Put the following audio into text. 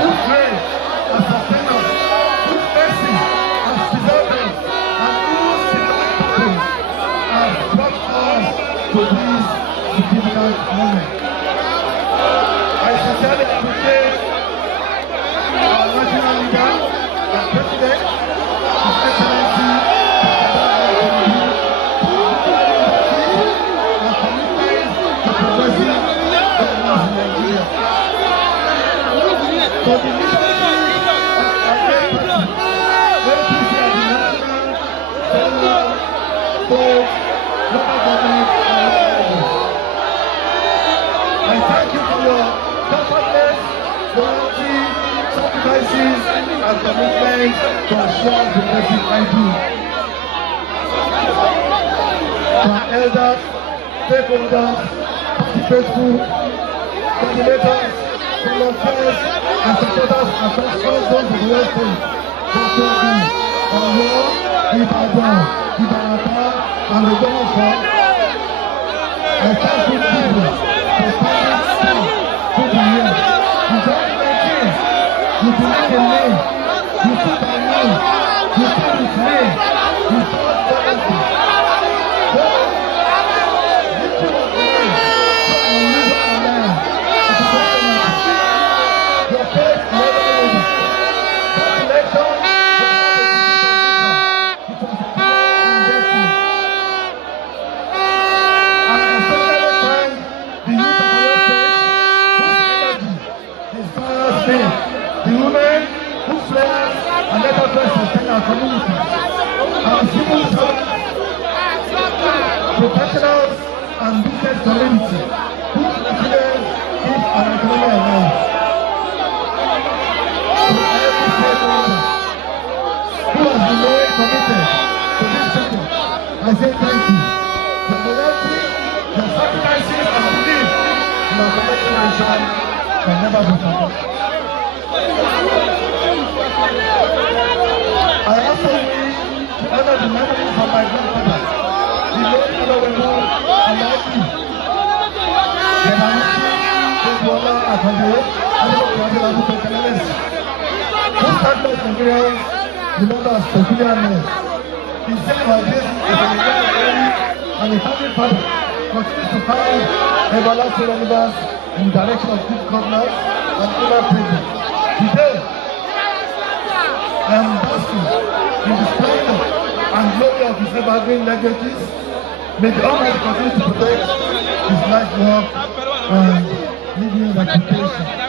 whose grace has sustained us, whose mercy has preserved us, and whose divine purpose has brought us to this significant moment. I sincerely appreciate our national leader and president, His Excellency for the leadership of our APC at the national, federal, state, local government, and local. I thank you for your selflessness, loyalty, sacrifices, and commitment to ensure the blessing I do. To our elders, stakeholders, party faithful, coordinators, volunteers, and supporters across all zones of the world state, Kogi, Oyo, Ibadan, Ibarapa, and the Ogbomoso. I thank you people for standing strong through the years. In 2019, you believe in me, you stood by me, you stood with me, you fought valiantly. The women who fled and let us sustain our community, our civil servants, professionals, and business community whose resilience keeps our economy alive. To every stakeholder who has remained committed to this sector, I say thank you. Your loyalty, your sacrifices, and belief in our collective nation can never be forgotten. I also wish to honor the memories of my grandfather, the late Honorable Alhaji Yemanishi Oduola Akande, Honorable President who countless Nigerians remember as peculiarness. He said my days as a Nigerian and a family father continues to find everlasting relevance in the direction of good governance and human privilege. Today, I am basking in the splendor and glory of his evergreen legacies. May the Almighty continue to protect his life work and living reputation.